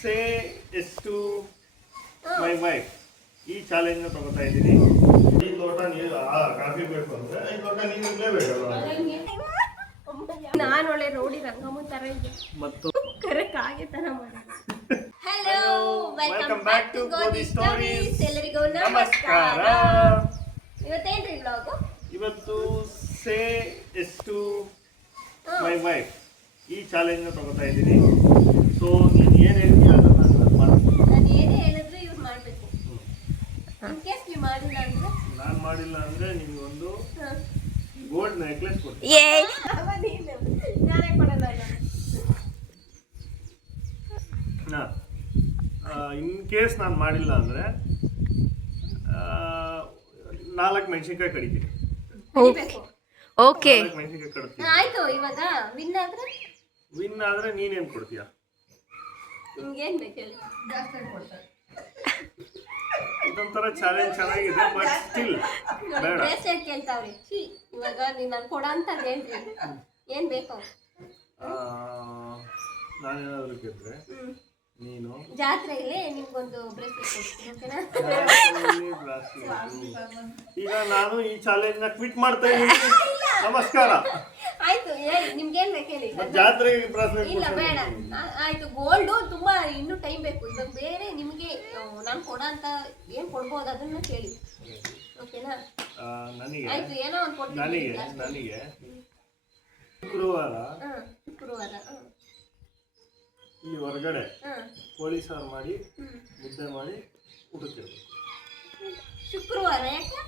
Say yes to my wife ಈ challenge ತಗೋತಾ ಇದ್ದೀನಿ. 5 ಲೋಟ ನೀರು ಕಾಫಿ ಬೇಕು ಅಂದ್ರೆ 5 ಲೋಟ ನೀರು ಇರಲೇಬೇಕಲ್ಲ. ನಾನು ಒಳ್ಳೆ ರೋಡಿ ರಂಗಮ್ಮ ತರ ಇದೆ ಮತ್ತು ಕರೆಕ್ಟ್ ಆಗಿ ತರ ಮಾಡಿ. Hello, welcome back to Godi stories. ಎಲ್ಲರಿಗೂ ನಮಸ್ಕಾರ. ಇವತ್ತೇನ್ರಿ ವ್ಲಾಗ್? ಇವತ್ತು say yes to my wife ಈ ಚಾಲೆಂಜ್ ತಗೋತಾ ಇದ್ದೀನಿ. ಸೊ ನೀನು ಏನು ಹೇಳ್ತೀಯ ಅದನ್ನ ನಾನು ಮಾಡ್ತೀನಿ. ನಾನು ಏನೇ ಹೇಳಿದ್ರು ಇವ್ರು ಮಾಡಬೇಕು. ಇನ್ ಕೇಸ್ ನೀವು ಮಾಡಿಲ್ಲ ಅಂದ್ರೆ ನಾನು ಮಾಡಿಲ್ಲ ಅಂದ್ರೆ ನಿಮಗೊಂದು ಗೋಲ್ಡ್ ನೆಕ್ಲೆಸ್ ಕೊಡ್ತೀನಿ. ನಾನೇ ಕೊಡಲ್ಲ. ಇನ್ ಕೇಸ್ ನಾನು ಮಾಡಿಲ್ಲ ಅಂದರೆ 4 ಮೆಣಸಿನ್ಕಾಯಿ ಕಡಿತೀನಿ. ಓಕೆ, ಮೆಣಸಿನ್ಕಾಯಿ ಕಡ್ತೀನಿ. ಆಯ್ತು. ಇವಾಗ ವಿನ್ ಆದ್ರೆ ನೀನೇನು ಕೊಡ್ತೀಯ? ನಿಮ್ಗೇನ್ ಬೇಕು ಹೇಳಿ? ಇದೊಂಥರ ಚಾಲೆಂಜ್ ಚೆನ್ನಾಗಿದೆ, ಬಟ್ ಸ್ಟಿಲ್ ಬೇಡ. ಬ್ರೇಸ್ಲೆಟ್ ಕೇಳ್ತಾವ್ರಿ. ಇವಾಗ ನೀನ್ ನಾನು ಕೊಡ ಅಂತ ಹೇಳ್ರಿ, ಏನ್ ಬೇಕು? ನಾನೇನಾದ್ರು ಗೆದ್ರೆ ನೀನು ಜಾತ್ರೆಯಲ್ಲಿ ನಿಮ್ಗೊಂದು ಬ್ರೇಸ್ಲೆಟ್ ಕೊಡ್ತೀನಿ, ಓಕೆನಾ? ಈಗ ನಾನು ಈ ಚಾಲೆಂಜ್ ನ ಕ್ವಿಟ್ ಮಾಡ್ತಾ ಇದ್ದೀನಿ. ನಮಸ್ಕಾರ. ಆಯ್ತು, ನಿಮ್ಗೇನ್ ಬೇಕು ಹೇಳಿ? ಜಾತ್ರೆಗೆ ಬ್ರಾಸ್ಲೆಟ್ ಇಲ್ಲ ಬೇಡ. ಆಯ್ತು, ಗೋಲ್ಡ್ ತುಂಬಾ ಇನ್ನೂ ಟೈಮ್ ಬೇಕು. ಇವಾಗ ಬೇರೆ ನಿಮಗೆ ನಾನು ಕೊಡ ಅಂತ ಏನ್ ಕೊಡ್ಬೋದು ಅದನ್ನ ಕೇಳಿ, ಓಕೆನಾ? ನನಗೆ ಆಯ್ತು, ಏನೋ ಒಂದು ಕೊಡ್ತೀನಿ. ನನಗೆ ಶುಕ್ರವಾರ ಇಲ್ಲಿ ಹೊರಗಡೆ ಕೋಳಿ ಸಾರು ಮಾಡಿ ಮುದ್ದೆ ಮಾಡಿ ಊಟಕ್ಕೆ ಶುಕ್ರವಾರ ಯಾಕೆ?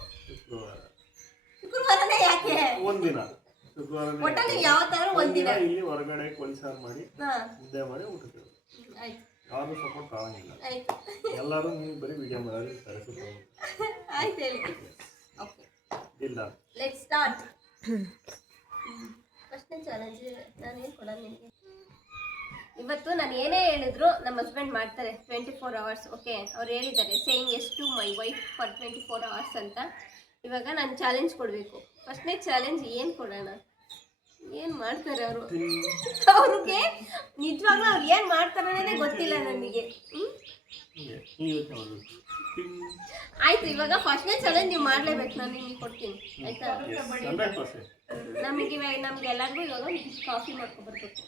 ಶುಕ್ರವಾರನೇ ಯಾಕೆ? ಒಂದಿನ ಶುಕ್ರವಾರ ಯಾವತ್ತಾದ್ರೂ ಒಂದಿನ ಇಲ್ಲಿ ಹೊರಗಡೆ ಕೋಳಿ ಸಾರು ಮಾಡಿ ಮುದ್ದೆ ಮಾಡಿ ಊಟಕ್ಕೆ. ಯಾರು ಸಪೋರ್ಟ್ ಆಗಂಗಿಲ್ಲ, ಎಲ್ಲರೂ ನೀವು ಬರೀ ವಿಡಿಯೋ ಮಾಡೋದು ಇರ್ತಾರೆ. ಆಯ್ತು, ಹೇಳಿ. ಓಕೆ, ಇಲ್ಲ ಲೆಟ್ಸ್ ಸ್ಟಾರ್ಟ್. ಫಸ್ಟ್ನೇ ಚಾಲೆಂಜ್ ನಾನೇನು ಕೊಡಲ್ಲ ನಿಮಗೆ. ಇವತ್ತು ನಾನು ಏನೇ ಹೇಳಿದ್ರು ನಮ್ಮ ಹಸ್ಬೆಂಡ್ ಮಾಡ್ತಾರೆ 24 hours. ಓಕೆ, ಅವ್ರು ಹೇಳಿದ್ದಾರೆ saying yes to my wife for 24 hours ಅಂತ. ಇವಾಗ ನಾನು ಚಾಲೆಂಜ್ ಕೊಡಬೇಕು. ಫಸ್ಟ್ನೇ ಚಾಲೆಂಜ್ ಏನು ಕೊಡೋಣ? ಏನು ಮಾಡ್ತಾರೆ ಅವರು? ಅವ್ರಿಗೆ ನಿಜವಾಗ್ಲೂ ಅವ್ರು ಏನು ಮಾಡ್ತಾರೆ ಅನ್ನೋದೇ ಗೊತ್ತಿಲ್ಲ ನನಗೆ. ಆಯ್ತು, ಇವಾಗ ಫಸ್ಟ್ನೇ ಚಾಲೆಂಜ್ ನೀವು ಮಾಡಲೇಬೇಕು. ನಾನು ನಿಮಗೆ ಕೊಡ್ತೀನಿ, ಆಯ್ತಾ? ನಮ್ಗೆ ಎಲ್ಲರಿಗೂ ಇವಾಗ ಕಾಫಿ ಮಾಡ್ಕೊಬರ್ಬೇಕು.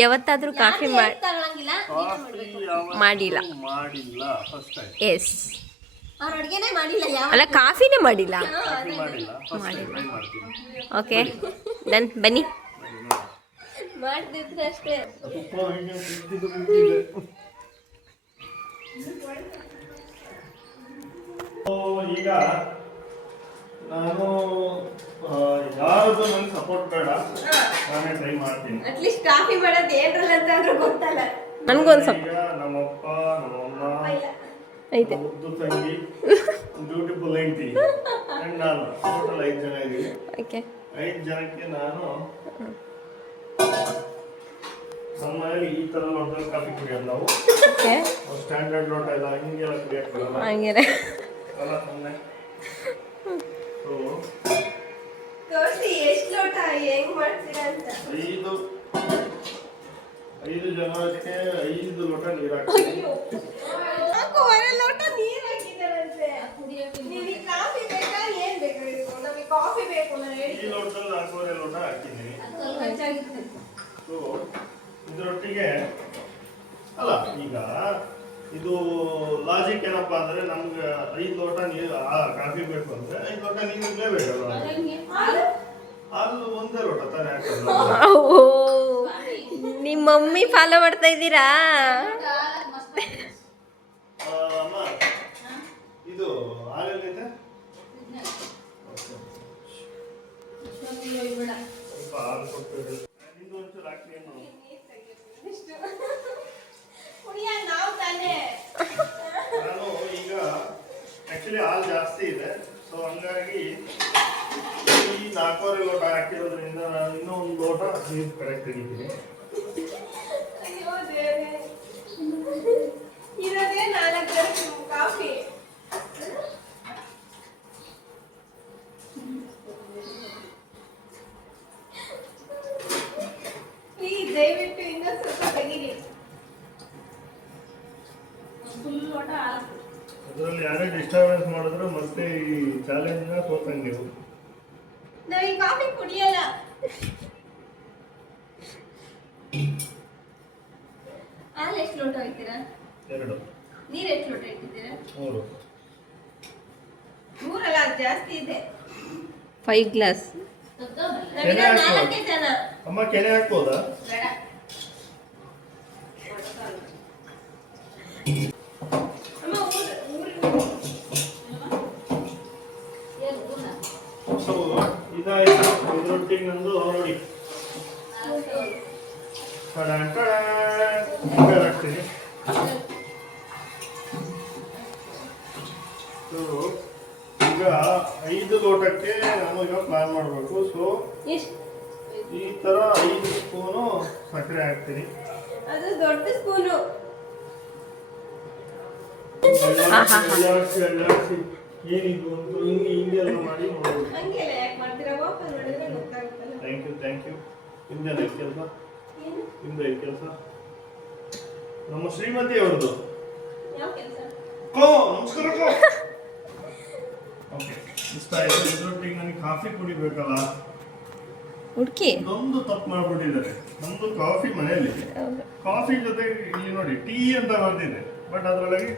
ಯಾವತ್ತಾದ್ರೂ ಕಾಫಿ ಮಾಡಿಲ್ಲ. ಎಸ್, ಅವ್ರ ಅಡುಗೆನೇ ಮಾಡಿಲ್ಲ. ಅಲ್ಲ, ಕಾಫಿನೇ ಮಾಡಿಲ್ಲ. Okay, done. ಬನ್ನಿ. ಮಾಡ್ತಿದ್ರೆ ಅಷ್ಟೇ. ಈಗ ನಾನು ಯಾರದು ನನಗೆ ಸಪೋರ್ಟ್ ಬೇಡ, ನಾನೇ ಟ್ರೈ ಮಾಡ್ತೀನಿ. ಅಟ್ಲೀಸ್ಟ್ ಕಾಫಿ ಮಾಡೋದು ಏನ್ರಲ್ಲ ಅಂತ ಆದ್ರೂ ಗೊತ್ತಲ್ಲ ನನ್ಗೊಂದು ಸ್ವಲ್ಪ. ನಮ್ಮಪ್ಪ ನಮ್ಮಮ್ಮ ಐತೆ, ಮುದ್ದು ತಂಗಿ, ಬ್ಯೂಟಿಫುಲ್ ಹೆಂಡತಿ, ಅಂಡ್ ನಾನು ಟೋಟಲ್ 5 ಜನ ಇದ್ದೀವಿ. ಓಕೆ, 5 ಜನಕ್ಕೆ ನಾನು ನಮ್ಮ ಮನೇಲಿ ಈ ತರ ಲೋಟದಲ್ಲಿ ಕಾಫಿ ಕುಡಿಯೋದು ನಾವು. ಸ್ಟ್ಯಾಂಡರ್ಡ್ ಲೋಟ ಇಲ್ಲ, ಹಿಂಗೆಲ್ಲ ಕುಡಿಯೋಕ್ಕಲ್ಲ. ಅಲ್ಲ ಸುಮ್ಮನೆ ತೋರಿಸಿ ಎಷ್ಟು ಲೋಟ ಹೆಂಗ್ ಮಾಡ್ತೀರಾ ಅಂತ. 5 ಜನಕ್ಕೆ 5 ಲೋಟ ನೀರು ಹಾಕ್ತೀನಿ. 4 ಲೋಟ ನೀರು ಹಾಕಿದಾರಂತೆ. ನಿಮಗೆ ಕಾಫಿ ಬೇಕಾ ಏನ್ ಬೇಕು? ನಮಗೆ ಕಾಫಿ ಬೇಕು. ಈ ಲೋಟದಲ್ಲಿ 4 ಲೋಟ ಹಾಕಿದ್ದೀನಿ. ಸೊ ಇದರೊಟ್ಟಿಗೆ ಅಲ್ಲ, ಈಗ ಇದು ಲಾಜಿಕ್ ಏನಪ್ಪಾ ಅಂದ್ರೆ ನಮ್ಗೆ 5 ಲೋಟ ನೀರು ಕಾಫಿ ಬೇಕು ಅಂದ್ರೆ 5 ಲೋಟ ನೀರು ಇರಲೇಬೇಕಲ್ಲ. ಹಾಲು ಒಂದೇ ಲೋಟ ತಾನೇ ಹಾಕೋದು. ನಿಮ್ಮ ಮಮ್ಮಿ ಫಾಲೋ ಮಾಡ್ತಾ ಇದ್ದೀರಾ? ಅಮ್ಮ, ಇದು ಹಾಲೆಲ್ಲಿದೆ? ಸ್ವಲ್ಪ ಹಾಲು ಕೊಟ್ಟು ನಿಂದು ಒಂಚೂರು ಹಾಕ್ತೀನಿ. ನಾನು ಈಗ ಆಕ್ಚುಲಿ ಹಾಲು ಜಾಸ್ತಿ ಇದೆ, ಸೊ ಹಂಗಾಗಿ ಈ 4 ಲೋಟ ಹಾಕಿರೋದ್ರಿಂದ ನಾನು ಇನ್ನೂ 1 ಲೋಟ ನೀರು ಕರೆಕ್ಟ್ ತೆಗಿತೀನಿ. ಇರೋದೇ 4 ಕಾಫಿ. ಡಿಸ್ಟರ್ಬೆನ್ಸ್ ಮಾಡಿದ್ರೆ ಮತ್ತೆ ಈ ಚಾಲೆಂಜ್ನ ಸೋತಂಗೆ ನೀವು. ನಾವು ಈ ಕಾಫಿ ಕುಡಿಯಲ್ಲ. ಹಾಲು ಎಷ್ಟು ಲೋಟ ಹೋಗ್ತೀರಾ? 2 ನೀರು ಎಷ್ಟು ಲೋಟ ಇಟ್ಟಿದ್ದೀರಾ? 3 ಮೂರಲ್ಲ, ಅದು ಜಾಸ್ತಿ ಇದೆ. 5 ಗ್ಲಾಸ್. ಕೆನೆ ಹಾಕು. 4 ಜನ. ಅಮ್ಮ ಕೆನೆ ಹಾಕ್ಬೋದಾ? ಬೇಡ. ಅಮ್ಮ ಸೊ ಇದಾಯ್ತು. ಇದರೊಟ್ಟಿಗೆ ನಂದು ನೋಡಿ ಹಾಕ್ತೀನಿ. ಸೊ ಈಗ 5 ಲೋಟಕ್ಕೆ ನಮಗ ಪ್ಲಾನ್ ಮಾಡಬೇಕು. ಸೊ ಈ ತರ 5 ಸ್ಪೂನು ಸಕ್ಕರೆ ಹಾಕ್ತೀನಿ. ಅದು ದೊಡ್ಡ ಸ್ಪೂನು. ಏನಿದು ಅಂತ ಹಿಂಗೆಲ್ಲ ಮಾಡಿ ನೋಡೋದು. ಹಂಗೆಲ್ಲ ಯಾಕೆ ಮಾಡ್ತೀರಾ? ಓಪನ್ ಮಾಡಿದ್ರೆ ಗೊತ್ತಾಗುತ್ತಲ್ಲ. Thank you. ಹಿಂದೆ ಕೆಲಸ ಹಿಂದೆ ಕೆಲಸ ನಮ್ಮ ಶ್ರೀಮತಿ ಅವ್ರದ್ದು. ಯಾವ ಕೆಲಸ? ನಮಸ್ಕಾರ. ಓಕೆ, ಇಷ್ಟ ಆಯ್ತು. ಇದರೊಟ್ಟಿಗೆ ನನಗೆ ಕಾಫಿ ಕುಡಿಬೇಕಲ್ಲ. ಹುಡುಕಿ ಒಂದು ತಪ್ಪು ಮಾಡ್ಬಿಟ್ಟಿದ್ದಾರೆ. ನಮ್ದು ಕಾಫಿ ಮನೆಯಲ್ಲಿ, ಕಾಫಿ ಜೊತೆ ಇಲ್ಲಿ ನೋಡಿ ಟೀ ಅಂತ ಬರ್ತಿದೆ, ಬಟ್ ಅದರೊಳಗೆ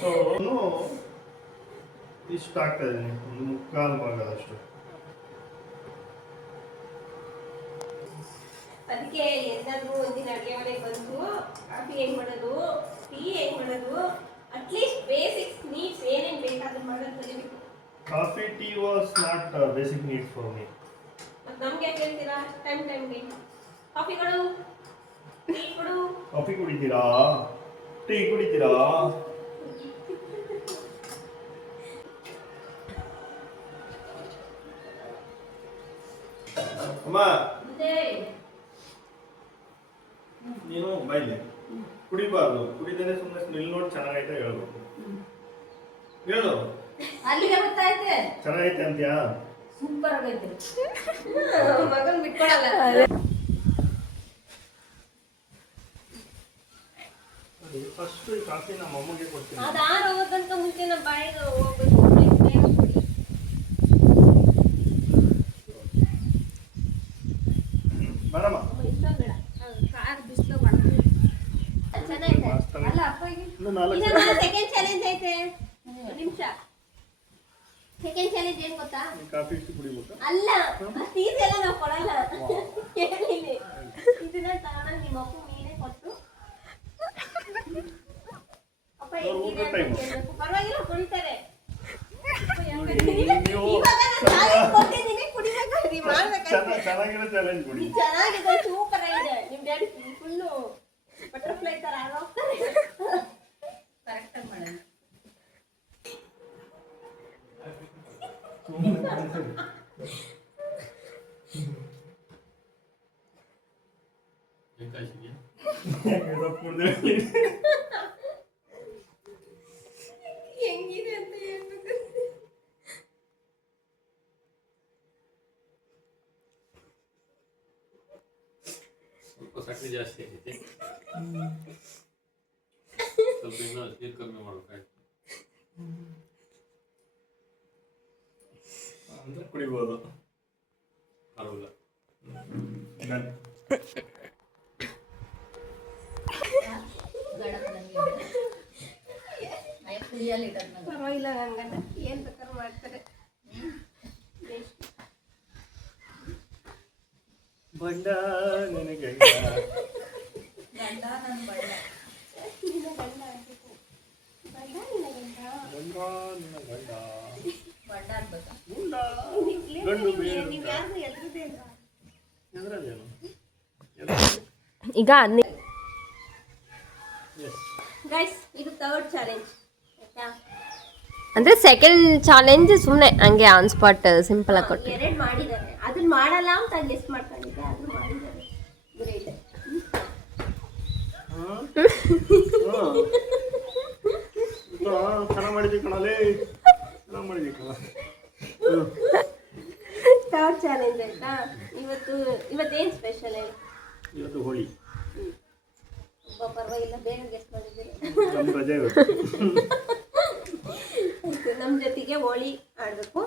ಸೊ ಇಷ್ಟು ಆಗ್ತಾ ಇದೆ, ಒಂದು 3/4 ಭಾಗದಷ್ಟು. ಅದಕ್ಕೆ ಎಂದಾದ್ರೂ ಒಂದಿನ ಅಡುಗೆ ಮನೆಗೆ ಬಂದು ಕಾಫಿ ಹೆಂಗ್ ಮಾಡೋದು, ಟೀ ಹೆಂಗ್ ಮಾಡೋದು, ಅಟ್ಲೀಸ್ಟ್ ಬೇಸಿಕ್ಸ್ ನೀಡ್ಸ್ ಏನೇನು ಬೇಕಾದ್ರೂ ಮಾಡೋದು ಕಲಿಬೇಕು. Coffee tea was not basic needs for me. ಮತ್ತೆ ನಮ್ಗೆ ಯಾಕೆ ಹೇಳ್ತೀರಾ ಟೈಮ್ಗೆ ಕಾಫಿ ಕೊಡು, ಟೀ ಕೊಡು? ಕಾಫಿ ಕುಡಿತೀರಾ? ಟೀ ಕುಡಿತೀರಾ? ಅಮ್ಮ ನೀನು ಬೈಲಿ ಕುಡಿಬಾರ್ದು. ಕುಡಿದರೆ ಸುಮ್ಮನೆ ಸ್ಮೆಲ್ ನೋಡಿ ಚೆನ್ನಾಗೈತೆ ಹೇಳ್ಬೇಕು. ಹೇಳು ಅಲ್ಲಿಗೆ ಗೊತ್ತಾಯ್ತೆ ಚೆನ್ನಾಗೈತೆ ಅಂತ್ಯಾ? ಸೂಪರ್ ಆಗೈತೆ. ಮಗನ್ ಬಿಟ್ಕೊಡಲ್ಲ. ಫಸ್ಟ್ ಈ ಕಾಫಿ ನಮ್ಮ ಅಮ್ಮಗೆ ಕೊಡ್ತೀನಿ. ಅದು ಹೋಗೋದಂತ ಮುಂಚೆ ನಮ್ಮ ಬಾಯಿಗೆ ಹೋಗ್ಬೇಕು. ಬೇಗ ಕುಡಿ. ಬರಮ್ಮ. ಇಷ್ಟೊಂದು ಕಾರ್ ಬಿಸಿಲು ಮಾಡ್ತೀವಿ. ಚೆನ್ನಾಗಿದೆ ಅಲ್ಲ ಅಪ್ಪಗೆ. ಇನ್ನು 4 ಸೆಕೆಂಡ್ ಚಾಲೆಂಜ್ ಐತೆ. ನಿಮಿಷ. ಸೆಕೆಂಡ್ ಚಾಲೆಂಜ್ ಏನ್ ಗೊತ್ತಾ? ಕಾಫಿ ಇಷ್ಟು ಕುಡಿಬೇಕಾ? ಅಲ್ಲ, ಫೀಸ್ ಎಲ್ಲ ನಾವು ಕೊಡಲ್ಲ. ಹೇಳಿನಿ ಇದನ್ನ ತಗೊಂಡು ನಿಮ್ಮ ಅಪ್ಪ ನೀನೇ ಕೊಟ್ಟು ಅಪ್ಪ ಹೆಂಗಿದೆ ಅಂತ ಕೇಳ್ಬೇಕು. ಪರವಾಗಿಲ್ಲ ಕುಡಿತಾರೆ. ಚೆನ್ನಾಗಿರೋ ಚಾಲೆಂಜ್ ಕೊಡಿ. ಚೆನ್ನಾಗಿದೆ, ಸೂಪರ್ ಆಗಿದೆ. ನಿಮ್ ಡ್ಯಾಡಿ ಫುಲ್ಲು ಬಟರ್ಫ್ಲೈ ತರ ಆಗೋಗ್ತಾರೆ. ಕರೆಕ್ಟ್ ಆಗಿ ಮಾಡೋಣ. ಹೆಂಗಿದೆ ಅಂತ ಹೇಳ್ಬೇಕು. ಸ್ವಲ್ಪ ಸಕ್ಕರೆ ಜಾಸ್ತಿ ಆಗೈತೆ. ಸ್ವಲ್ಪ ಇನ್ನೂ ನೀರು ಕಮ್ಮಿ ಮಾಡ್ಬೇಕಾಯ್ತು ಅಂದ್ರೆ ಕುಡಿಬೋದು. ಪರವಾಗಿಲ್ಲ. ಪರವಾಗಿಲ್ಲ, ನನ್ನ ಗಂಡ ಏನ್ ಬೇಕಾದ್ರೂ ಮಾಡ್ತಾರೆ. ಬಂಡ ನಿನಗೆ ಗಂಡ ನನ್ನ ಬಣ್ಣ. ನಿನ್ನ ಗಂಡ ಆಗ್ಬೇಕು. ಗಂಡ ನಿನ್ನ ಗಂಡ. ಗಂಡ ನಿನ್ನ ಗಂಡ ಬಣ್ಣ ಆಗ್ಬೇಕಾ? ಗುಂಡ ಗಂಡು ಬೇರೆ ನೀವು ಯಾರು ಎದುರದೇ ಇಲ್ಲ. ಎದ್ರದೇನು? ಈಗ ಗೈಸ್, ಇದು ಥರ್ಡ್ ಚಾಲೆಂಜ್ ಆಯ್ತಾ? ಅಂದ್ರೆ ಸೆಕೆಂಡ್ ಚಾಲೆಂಜ್ ಸುಮ್ಮನೆ ಹಂಗೆ ಆನ್ ಸ್ಪಾಟ್ ಸಿಂಪಲ್ ಆಗಿ ಕೊಟ್ಟು 2 ಮಾಡಿದ್ದಾರೆ. ಅದನ್ನ ಮಾಡಲ್ಲ ಅಂತ ಗೆಸ್ಟ್ ಮಾಡ್ಕೊಂಡಿದ್ದೆ, ಅದನ್ನ ಮಾಡಿದ್ದಾರೆ. ಗ್ರೇಟ್. ಚೆನ್ನಾಗಿ ಮಾಡಿದ್ವಿ ಕಣಲೇ, ಚೆನ್ನಾಗಿ ಮಾಡಿದ್ವಿ ಕಣ. ಥರ್ಡ್ ಚಾಲೆಂಜ್ ಆಯ್ತಾ? ಇವತ್ತೇನು ಸ್ಪೆಷಲ್ ಹೇಳಿ? ಇವತ್ತು ಹೋಳಿ. ಒಬ್ಬ ಪರವಾಗಿಲ್ಲ, ಬೇಗ ಗೆಸ್ಟ್ ಮಾಡಿದ್ದೀರಿ. ನಮ್ಮ ರಜೆ ಇವತ್ತು. ನಮ್ಮ ಜೊತೆಗೆ ಹೋಳಿ ಆಡಬೇಕು,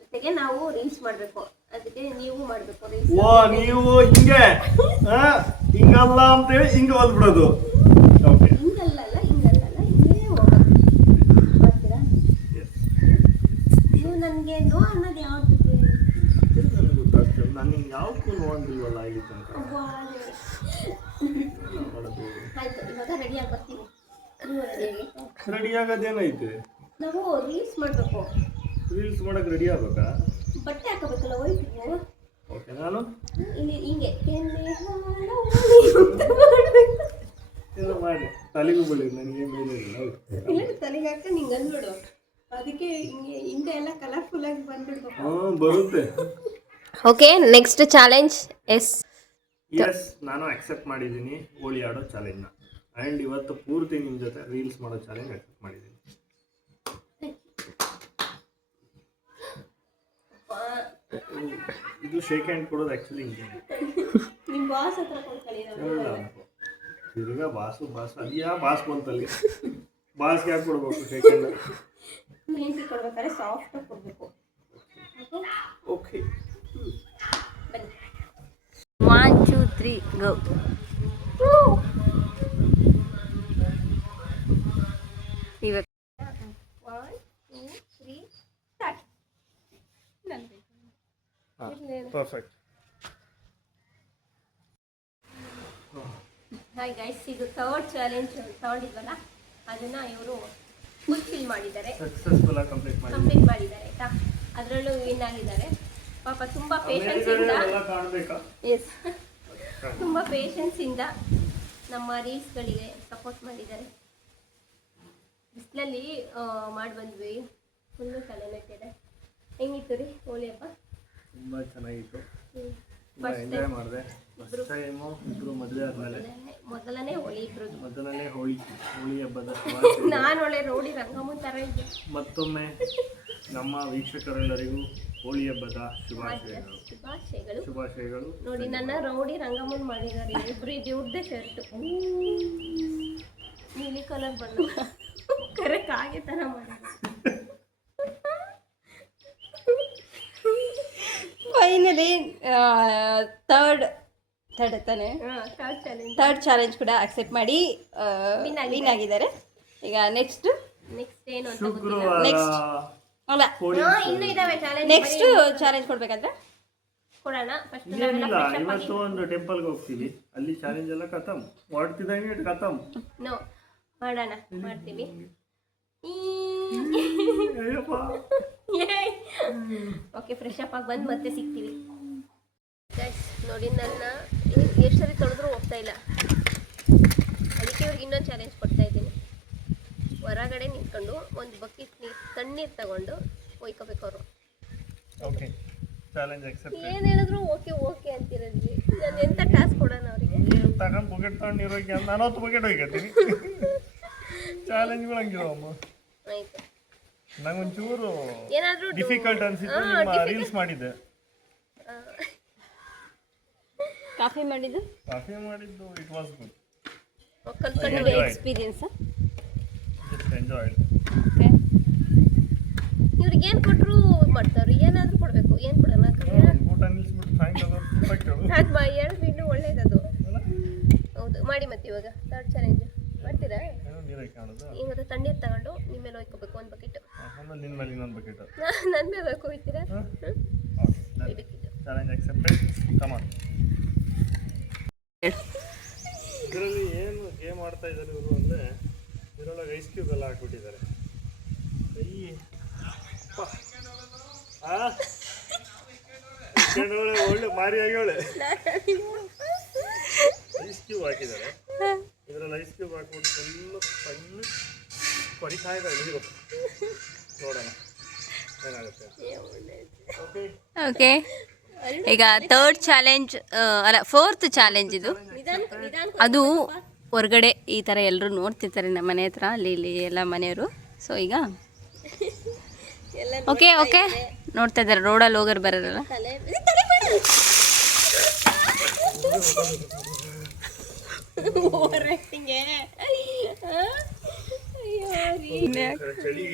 ಜೊತೆಗೆ ನಾವು ರೀಲ್ಸ್ ಮಾಡಬೇಕು. ಅದಕ್ಕೆ ನೀವು ಮಾಡಬೇಕು ರೀಲ್ಸ್. ಓ ನೀವು ಹಿಂಗೆ ಹಿಂಗಲ್ಲ ಅಂತೇಳಿ ಹಿಂಗೆ ಓದ್ಬಿಡೋದು. ಓಕೆ, ಹಿಂಗಲ್ಲಲ್ಲ ಹಿಂಗೇ ಹೋಗೋದು. ಮಾಡ್ತೀರಾ? ನೀವು ನನಗೆ ನೋ ಅನ್ನೋದು ಯಾವ್ದಕ್ಕೆ? ನನಗೆ ಗೊತ್ತಾಗ್ತದೆ, ನಾನು ಯಾವಕ್ಕೂ ನೋಡಿಲ್ವಲ್ಲ ಆಗಿತ್ತು ಅಂತ. ಆಯ್ತು, ಇವಾಗ ರೆಡಿಯಾಗಿ ಬರ್ತೀವಿ. ನೀವು ರೆಡಿಯಾಗಿ. ರೆಡಿ ಆಗೋದೇನೈತೆ? ನಾವು ರೀಲ್ಸ್ ಮಾಡಬೇಕು. ರೀಲ್ಸ್ ಮಾಡಕ್ಕೆ ರೆಡಿ ಆಗ್ಬೇಕಾ? ಬಟ್ಟೆ ಹಾಕೋಬೇಕಲ್ಲ ವೈಟ್. ಓಕೆ, ನಾನು ಇಲ್ಲಿ ಹಿಂಗೆ ಏನೋ ಮಾಡಿ ತಲೆಗೂ ಬಳಿ ನನಗೆ ಮೇಲೆ ಇಲ್ಲ. ತಲೆಗೆ ಹಾಕ ನಿಂಗೆ ಅಂದ್ಬಿಡು. ಅದಕ್ಕೆ ಹಿಂಗೆ ಹಿಂದೆ ಎಲ್ಲ ಕಲರ್ಫುಲ್ ಆಗಿ ಬಂದ್ಬಿಡ್ಬೇಕು. ಹ್ಞೂ ಬರುತ್ತೆ. Okay, next challenge yes. ನಾನು ಅಕ್ಸೆಪ್ಟ್ ಮಾಡಿದ್ದೀನಿ ಹೋಳಿ ಆಡೋ ಚಾಲೆಂಜ್ನ. ಆ್ಯಂಡ್ ಇವತ್ತು ಪೂರ್ತಿ ನಿಮ್ಮ ಜೊತೆ ರೀಲ್ಸ್ ಮಾಡೋ ಚಾಲೆಂಜ್ ಅಕ್ಸೆಪ್ಟ್ ಮಾಡಿದ್ದೀನಿ. ಇದು ಶೇಕ್ ಹ್ಯಾಂಡ್ ಕೊಡೋದು ಆ್ಯಕ್ಚುಲಿ ಹಿಂಗೆ. ನಿಮ್ಮ ಬಾಸ್ ಹತ್ರ ಕೊಡ್ಕೊಳ್ಳಿ. ತಿರ್ಗಾ ಬಾಸು ಅದ್ಯಾ ಬಾಸ್ ಬಂತಲ್ಲಿ. ಬಾಸ್ಗೆ ಯಾಕೆ ಕೊಡ್ಬೇಕು ಶೇಕ್ ಹ್ಯಾಂಡ್? ಮೆಹಂದಿ ಕೊಡ್ಬೇಕಾದ್ರೆ ಸಾಫ್ಟಾಗಿ ಕೊಡಬೇಕು. ಓಕೆ, ಬನ್ನಿ. 1 2 3 ಗೋ. ಇವಾಗ 1 2 3 ಸ್ಟಾರ್ಟ್. ಪರ್ಫೆಕ್ಟ್. ಹಾಯ್ ಗೈಸ್, ಇದು ಥರ್ಡ್ ಚಾಲೆಂಜ್ ತಗೊಂಡಿದ್ವಲ್ಲ, ಅದನ್ನ ಇವರು ಫುಲ್ಫಿಲ್ ಮಾಡಿದ್ದಾರೆ, ಸಕ್ಸಸ್ಫುಲ್ ಆಗಿ ಕಂಪ್ಲೀಟ್ ಮಾಡಿದ್ದಾರೆ ಆಯ್ತಾ. ಅದರಲ್ಲೂ ವಿನ್ ಆಗಿದ್ದಾರೆ. ಪಾಪ ತುಂಬ ಪೇಷನ್ಸಿಂದ ತುಂಬ ಪೇಷನ್ಸಿಂದ ನಮ್ಮ ರೀಲ್ಸ್ಗಳಿಗೆ ಸಪೋರ್ಟ್ ಮಾಡಿದ್ದಾರೆ. ಬಿಸಿಲಲ್ಲಿ ಮಾಡಿ ಬಂದ್ವಿ, ಫುಲ್ಲು ತಲೆನೋಯ್ತಿದೆ. ಹೆಂಗಿತ್ತು ರೀ ಹೋಳಿ ಹಬ್ಬ? ತುಂಬ ಚೆನ್ನಾಗಿತ್ತು, ತುಂಬ ಎಂಜಾಯ್ ಮಾಡಿದೆ. ಫಸ್ಟ್ ಟೈಮು ಇಬ್ಬರು ಮದುವೆ ಆದಮೇಲೆ ಮೊದಲನೇ ಹೋಳಿ ಇಬ್ರದ್ದು. ಮೊದಲನೇ ಹೋಳಿ ಹಬ್ಬದ ನಾನು ಒಳ್ಳೆ ರೋಡಿ ರಂಗಮ್ಮನ ಥರ ಇದ್ದೆ. ಮತ್ತೊಮ್ಮೆ ನಮ್ಮ ವೀಕ್ಷಕರೆಲ್ಲರಿಗೂ ಹೋಳಿ ಹಬ್ಬದ ಶುಭಾಶಯಗಳು. ನೋಡಿ, ನನ್ನ ರೌಡಿ ರಂಗಮ್ಮನ್ ಮಾಡಿದ್ದಾರೆ. ಇಬ್ರು ಇವ್ರದ್ದೇ ಶರ್ಟ್, ನೀಲಿ ಕಲರ್ ಬಣ್ಣ, ಕರೆಕ್ಟ್ ಹಾಗೆ ಥರ ಮಾಡಿದ್ದಾರೆ. ಫೈನಲಿ ಥರ್ಡ್ ತಾನೆ ಥರ್ಡ್ ಚಾಲೆಂಜ್ ಕೂಡ ಅಕ್ಸೆಪ್ಟ್ ಮಾಡಿ ವಿನ್ ಆಗಿದ್ದಾರೆ. ಈಗ ನೆಕ್ಸ್ಟ್ ಏನು ಅಂತ ಶುಕ್ರವಾರ ನೆಕ್ಸ್ಟ್ ಅಲ್ಲ, ಇನ್ನೂ ಇದಾವೆ ಚಾಲೆಂಜ್. ನೆಕ್ಸ್ಟ್ ಚಾಲೆಂಜ್ ಕೊಡ್ಬೇಕಂದ್ರೆ ಕೊಡೋಣ. ಫಸ್ಟ್ ಏನಿಲ್ಲ, ಇವತ್ತು ಒಂದು ಟೆಂಪಲ್ಗೆ ಹೋಗ್ತೀವಿ, ಅಲ್ಲಿ ಚಾಲೆಂಜ್ ಎಲ್ಲ ಖತಮ್ ಮಾಡ್ತಿದ್ದಂಗೆ ಖತಮ್. ನೋ ಮಾಡೋಣ, ಮಾಡ್ತೀವಿ. ಓಕೆ, ಫ್ರೆಶ್ ಅಪ್ ಆಗಿ ಬಂದು ಮತ್ತೆ ಸಿಗ್ತೀವಿ. ನೋಡಿ, ನನ್ನ ಎಷ್ಟು ಸರಿ ತೊಳೆದ್ರೂ ಹೋಗ್ತಾ ಇಲ್ಲ, ಅದಕ್ಕೆ ಇವ್ರಿಗೆ ಇನ್ನೊಂದು ಚಾಲೆಂಜ್ ಕೊಡ್ತಾ ಇದ್ದೀನಿ. ಹೊರಗಡೆ ನಿಂತ್ಕೊಂಡು ಒಂದು ಬಕೆಟ್ ತಣ್ಣೀರು ತಗೊಂಡು ಒಯ್ಕೋಬೇಕು ಅವರು. Okay, challenge accept. ಏನು ಹೇಳಿದ್ರು ಓಕೆ ಓಕೆ ಅಂತಿರೋದ್ವಿ. ನಾನು ಎಂಥ ಟಾಸ್ಕ್ ಕೊಡೋಣ ಅವರಿಗೆ? ತಗೊಂಡು ಬಕೆಟ್ ತಗೊಂಡು ಇರೋಕೆ ನಾನು 10 ಬಕೆಟ್ ಹೋಗ್ತೀನಿ. ಚಾಲೆಂಜ್ಗಳು ಹಂಗಿರೋಮ್ಮ. ಆಯ್ತು, ನಂಗೊಂಚೂರು ಏನಾದರೂ ಡಿಫಿಕಲ್ಟ್ ಅನ್ಸಿತ್ತು ನಿಮ್ಮ ರೀಲ್ಸ್ ಮಾಡಿದ್ದೆ. ಕಾಫಿ ಮಾಡಿದ್ದು ಇಟ್ ವಾಸ್ ಗುಡ್. ಕಲ್ತ್ಕೊಂಡು ಎಕ್ಸ್ಪೀರಿಯನ್ಸ್. Just enjoyed. ಇವ್ರಿಗೆ ಏನು ಕೊಟ್ಟರು ಮಾಡ್ತಾವ್ರಿ, ಏನಾದರೂ ಕೊಡಬೇಕು. ಏನು ಕೊಡೋಣ? ಊಟ ನಿಲ್ಲಿಸ್ಬಿಟ್ಟು ಸಾಯಂಕಾಲ ಅದು ಹೇಳಿದ್ರೆ ಇನ್ನೂ ಒಳ್ಳೇದದು. ಹೌದು, ಮಾಡಿ. ಮತ್ತೆ ಇವಾಗ ಥರ್ಡ್ ಚಾಲೆಂಜ್ ಮಾಡ್ತೀರಾ? ಈಗ ಮತ್ತೆ ತಣ್ಣೀರು ತಗೊಂಡು ನಿಮ್ಮ ಮೇಲೆ ಹೋಯ್ಕೋಬೇಕು ಒಂದು ಬಕೆಟ್. ನಿನ್ನ ಮೇಲೆ ಇನ್ನೊಂದು ಬಕೆಟ್ ನನ್ನ ಮೇಲೆ ಹೋಗ್ತೀರಾ? Challenge accepted. Come on. ಇದರಲ್ಲಿ ಏನು ಗೇಮ್ ಆಡ್ತಾ ಇದ್ದಾರೆ ಇವರು ಅಂದರೆ, ಇದರೊಳಗೆ ಐಸ್ ಕ್ಯೂಬ್ ಎಲ್ಲ ಹಾಕ್ಬಿಟ್ಟಿದ್ದಾರೆ. ಒಳ್ಳೆ ಮಾರಿಯಾಗಿ ಒಳ್ಳೆ ಐಸ್ ಕ್ಯೂಬ್ ಹಾಕಿದ್ದಾರೆ. ಇದರಲ್ಲಿ ಐಸ್ ಕ್ಯೂಬ್ ಹಾಕ್ಬಿಟ್ಟು ಫುಲ್ಲು ಸಣ್ಣ ಕೊರಿಕಾಯಿಗಳು ನೀರು. ನೋಡೋಣ ಏನಾಗುತ್ತೆ. ಓಕೆ, ಈಗ ಥರ್ಡ್ ಚಾಲೆಂಜ್ ಅಲ್ಲ, ಫೋರ್ತ್ ಚಾಲೆಂಜ್ ಇದು. ಅದು ಹೊರಗಡೆ ಈ ಥರ ಎಲ್ಲರೂ ನೋಡ್ತಿರ್ತಾರೆ ನಮ್ಮ ಮನೆ ಹತ್ರ, ಅಲ್ಲಿ ಇಲ್ಲಿ ಎಲ್ಲ ಮನೆಯವರು. ಸೊ ಈಗ ಓಕೆ ನೋಡ್ತಾ ಇದ್ದಾರೆ, ರೋಡಲ್ಲಿ ಹೋಗೋರು ಬರೋರಲ್ಲ. ಓವರ್ ಆಕ್ಟಿಂಗ್ ಅಯ್ಯೋ ರೀ ಚಳಿ